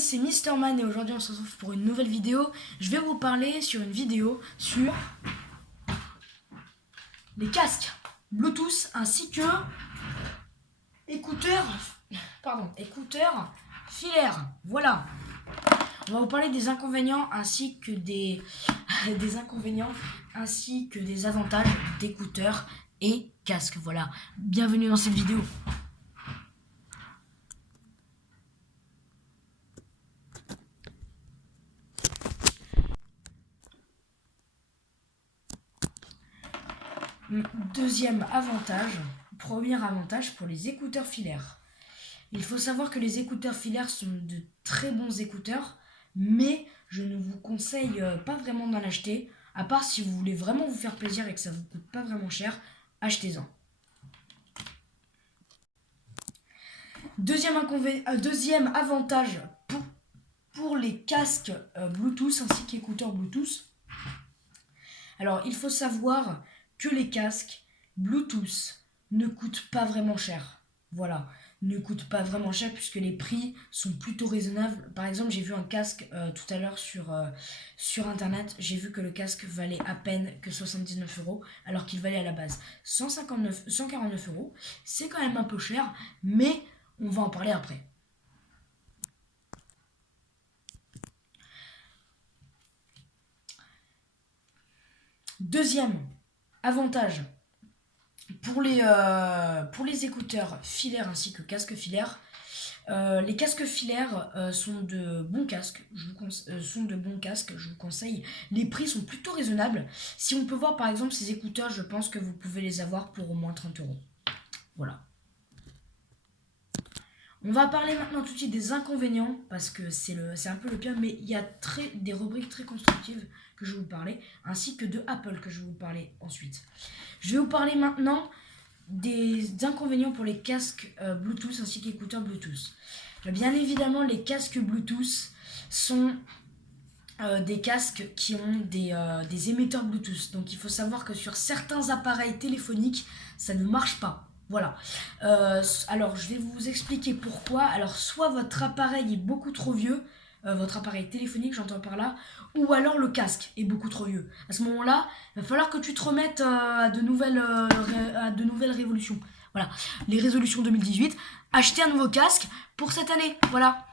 c'est Misterman et aujourd'hui on se retrouve pour une nouvelle vidéo. Je vais vous parler sur une vidéo sur les casques Bluetooth ainsi que écouteurs filaires. Voilà. On va vous parler des inconvénients ainsi que des avantages d'écouteurs et casques. Voilà. Bienvenue dans cette vidéo. Premier avantage pour les écouteurs filaires. Il faut savoir que les écouteurs filaires sont de très bons écouteurs, mais je ne vous conseille pas vraiment d'en acheter, à part si vous voulez vraiment vous faire plaisir et que ça ne vous coûte pas vraiment cher, achetez-en. Deuxième avantage pour les casques Bluetooth ainsi qu'écouteurs Bluetooth. Alors, il faut savoir que les casques Bluetooth ne coûtent pas vraiment cher. Voilà, ne coûtent pas vraiment cher puisque les prix sont plutôt raisonnables. Par exemple, j'ai vu un casque tout à l'heure sur internet. J'ai vu que le casque valait à peine que 79 € alors qu'il valait à la base 149 €. C'est quand même un peu cher, mais on va en parler après. Deuxième avantage pour les écouteurs filaires ainsi que casques filaires. Les casques filaires sont de bons casques. Je vous conseille. Les prix sont plutôt raisonnables. Si on peut voir par exemple ces écouteurs, je pense que vous pouvez les avoir pour au moins 30 €. Voilà. On va parler maintenant tout de suite des inconvénients, parce que c'est un peu le pire, mais il y a des rubriques très constructives que je vais vous parler, ainsi que de Apple que je vais vous parler ensuite. Je vais vous parler maintenant des inconvénients pour les casques Bluetooth ainsi qu'écouteurs Bluetooth. Bien évidemment, les casques Bluetooth sont des casques qui ont des émetteurs Bluetooth. Donc il faut savoir que sur certains appareils téléphoniques, ça ne marche pas. Voilà. Alors, je vais vous expliquer pourquoi. Alors, soit votre appareil est beaucoup trop vieux, votre appareil téléphonique, j'entends par là, ou alors le casque est beaucoup trop vieux. À ce moment-là, il va falloir que tu te remettes à de nouvelles révolutions. Voilà. Les résolutions 2018, acheter un nouveau casque pour cette année. Voilà.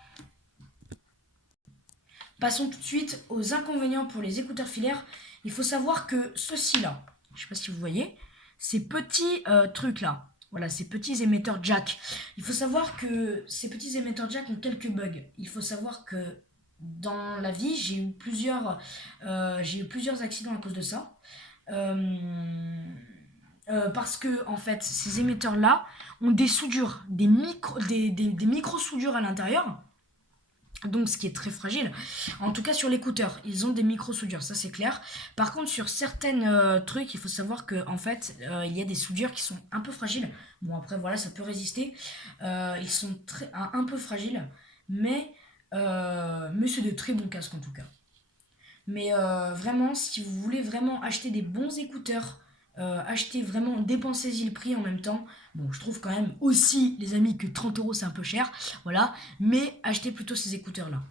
Passons tout de suite aux inconvénients pour les écouteurs filaires. Il faut savoir que ceci-là, je ne sais pas si vous voyez, ces petits trucs-là, voilà, ces petits émetteurs jack. Il faut savoir que ces petits émetteurs jack ont quelques bugs. Il faut savoir que dans la vie, j'ai eu plusieurs accidents à cause de ça. Parce que en fait, ces émetteurs-là ont des soudures, des micro-soudures à l'intérieur. Donc ce qui est très fragile. En tout cas sur l'écouteur, ils ont des micro-soudures, ça c'est clair. Par contre sur certaines trucs, il faut savoir que en fait, il y a des soudures qui sont un peu fragiles. Bon après voilà, ça peut résister. Ils sont un peu fragiles, mais c'est de très bons casques en tout cas. Mais vraiment, si vous voulez vraiment acheter des bons écouteurs, achetez vraiment, dépensez-y le prix en même temps. Bon, je trouve quand même aussi, les amis, que 30 € c'est un peu cher, voilà. Mais achetez plutôt ces écouteurs-là.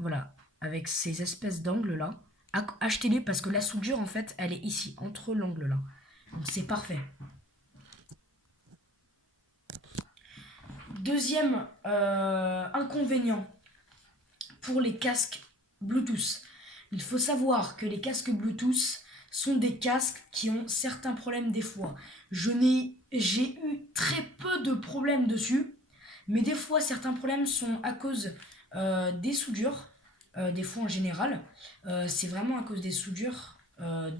Voilà, avec ces espèces d'angles-là. Achetez-les parce que la soudure, en fait, elle est ici, entre l'angle-là. Donc c'est parfait. Deuxième inconvénient pour les casques Bluetooth. Il faut savoir que les casques Bluetooth sont des casques qui ont certains problèmes des fois. J'ai eu très peu de problèmes dessus, mais des fois certains problèmes sont à cause des soudures, des fois en général. C'est vraiment à cause des soudures,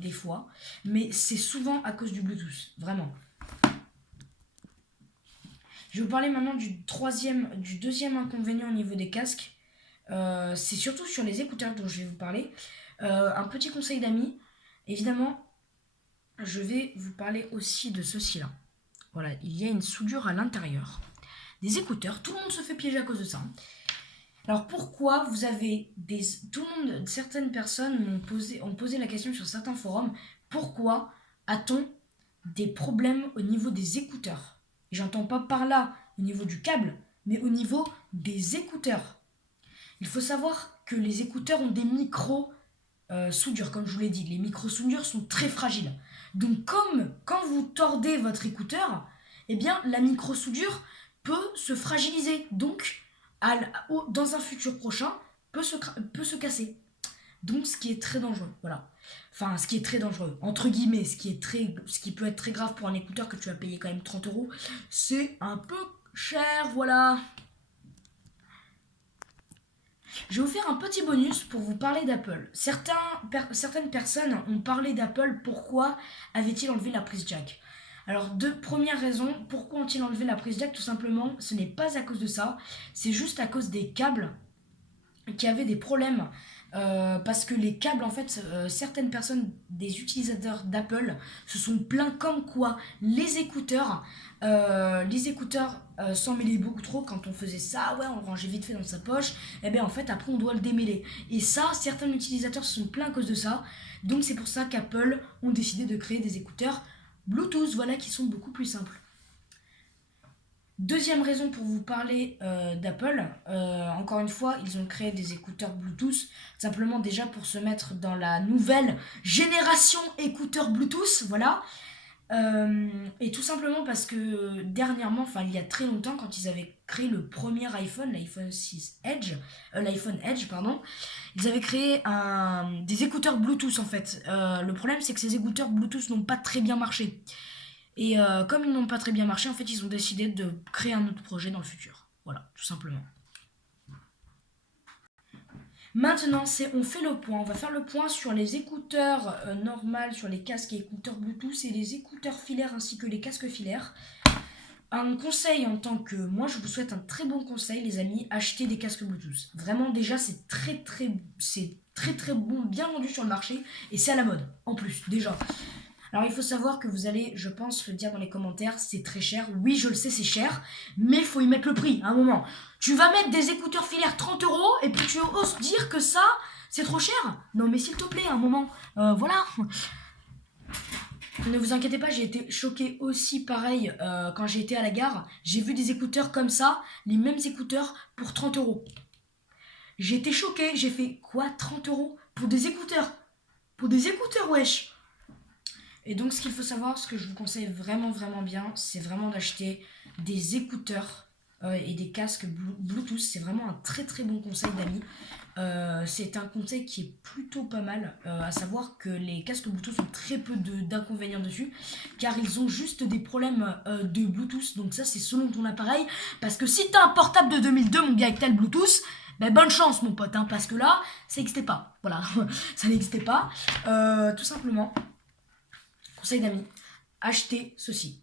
des fois, mais c'est souvent à cause du Bluetooth, vraiment. Je vais vous parler maintenant du deuxième inconvénient au niveau des casques. C'est surtout sur les écouteurs dont je vais vous parler. Un petit conseil d'amis, évidemment, je vais vous parler aussi de ceci-là. Voilà, il y a une soudure à l'intérieur des écouteurs. Tout le monde se fait piéger à cause de ça. Alors pourquoi vous avez certaines personnes ont posé la question sur certains forums, pourquoi a-t-on des problèmes au niveau des écouteurs? Et j'entends pas par là au niveau du câble, mais au niveau des écouteurs. Il faut savoir que les écouteurs ont des micros soudures, comme je vous l'ai dit. Les micro-soudures sont très fragiles. Donc comme quand vous tordez votre écouteur, eh bien la micro-soudure peut se fragiliser. Donc dans un futur prochain, peut se casser. Donc ce qui est très dangereux, voilà. Enfin, ce qui est très dangereux, entre guillemets, ce qui peut être très grave pour un écouteur que tu vas payer quand même 30 euros, c'est un peu cher, voilà. Je vais vous faire un petit bonus pour vous parler d'Apple. Certaines personnes ont parlé d'Apple, pourquoi avait-il enlevé la prise jack? Alors, première raison, pourquoi ont-ils enlevé la prise jack? Tout simplement, ce n'est pas à cause de ça, c'est juste à cause des câbles qui avaient des problèmes. Parce que les câbles, en fait, certaines personnes, des utilisateurs d'Apple, se sont plaints comme quoi les écouteurs s'en mêlaient beaucoup trop. Quand on faisait ça, ouais, on le rangeait vite fait dans sa poche, et bien en fait après on doit le démêler. Et ça, certains utilisateurs se sont plaints à cause de ça. Donc c'est pour ça qu'Apple ont décidé de créer des écouteurs Bluetooth, voilà, qui sont beaucoup plus simples. Deuxième raison pour vous parler d'Apple, encore une fois, ils ont créé des écouteurs Bluetooth, simplement déjà pour se mettre dans la nouvelle génération écouteurs Bluetooth, voilà. Et tout simplement parce que dernièrement, enfin il y a très longtemps, quand ils avaient créé le premier iPhone, l'iPhone Edge, pardon, ils avaient créé des écouteurs Bluetooth en fait. Le problème c'est que ces écouteurs Bluetooth n'ont pas très bien marché. Et comme ils n'ont pas très bien marché, en fait, ils ont décidé de créer un autre projet dans le futur. Voilà, tout simplement. Maintenant, on fait le point. On va faire le point sur les écouteurs normaux, sur les casques et écouteurs Bluetooth et les écouteurs filaires ainsi que les casques filaires. Un conseil en tant que... Moi, je vous souhaite un très bon conseil, les amis. Achetez des casques Bluetooth. Vraiment, déjà, c'est très très bon, bien vendu sur le marché. Et c'est à la mode, en plus, déjà. Alors il faut savoir que vous allez, je pense, le dire dans les commentaires, c'est très cher. Oui, je le sais, c'est cher, mais il faut y mettre le prix à un moment. Tu vas mettre des écouteurs filaires 30 euros et puis tu oses dire que ça, c'est trop cher? Non mais s'il te plaît, à un moment, voilà. Ne vous inquiétez pas, j'ai été choquée aussi pareil quand j'ai été à la gare. J'ai vu des écouteurs comme ça, les mêmes écouteurs pour 30 euros. J'ai été choquée, j'ai fait quoi, 30 euros pour des écouteurs? Pour des écouteurs, wesh. Et donc ce qu'il faut savoir, ce que je vous conseille vraiment bien, c'est vraiment d'acheter des écouteurs et des casques Bluetooth. C'est vraiment un très bon conseil d'amis. C'est un conseil qui est plutôt pas mal, à savoir que les casques Bluetooth ont très peu d'inconvénients dessus, car ils ont juste des problèmes de Bluetooth. Donc ça c'est selon ton appareil, parce que si t'as un portable de 2002 mon gars avec tel Bluetooth, ben bonne chance mon pote, hein, parce que là ça n'existait pas. Voilà, ça n'existait pas, tout simplement. Conseil d'amis, achetez ceci.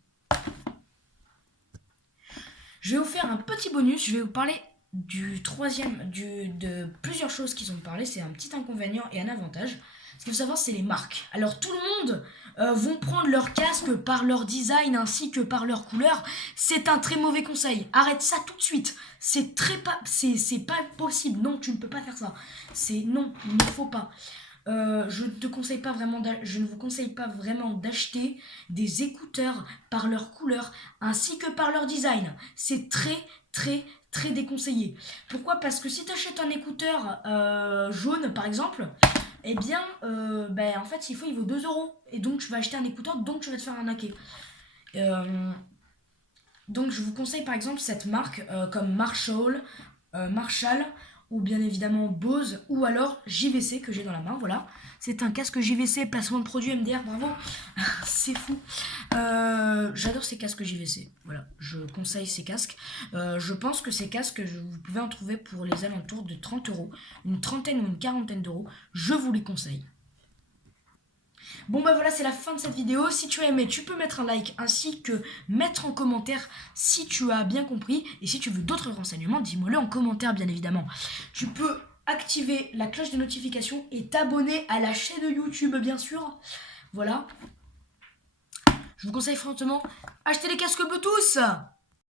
Je vais vous faire un petit bonus, je vais vous parler de plusieurs choses qu'ils ont parlé. C'est un petit inconvénient et un avantage. Ce qu'il faut savoir, c'est les marques. Alors tout le monde vont prendre leur casque par leur design ainsi que par leur couleur. C'est un très mauvais conseil. Arrête ça tout de suite. C'est pas possible. Non, tu ne peux pas faire ça. Non, il ne faut pas. Je ne vous conseille pas vraiment d'acheter des écouteurs par leur couleur ainsi que par leur design. C'est très déconseillé. Pourquoi? Parce que si tu achètes un écouteur jaune par exemple, eh bien en fait il vaut 2 euros. Et donc tu vas acheter un écouteur, donc tu vas te faire arnaquer. Donc je vous conseille par exemple cette marque comme Marshall, ou bien évidemment Bose, ou alors JVC que j'ai dans la main, voilà. C'est un casque JVC, placement de produit MDR, bravo. C'est fou. J'adore ces casques JVC, voilà, je conseille ces casques. Je pense que ces casques, vous pouvez en trouver pour les alentours de 30 euros, une trentaine ou une quarantaine d'euros, je vous les conseille. Bon bah voilà, c'est la fin de cette vidéo. Si tu as aimé, tu peux mettre un like ainsi que mettre en commentaire si tu as bien compris. Et si tu veux d'autres renseignements, dis-moi-le en commentaire bien évidemment. Tu peux activer la cloche de notification et t'abonner à la chaîne de YouTube bien sûr. Voilà. Je vous conseille fortement, achetez les casques Bluetooth.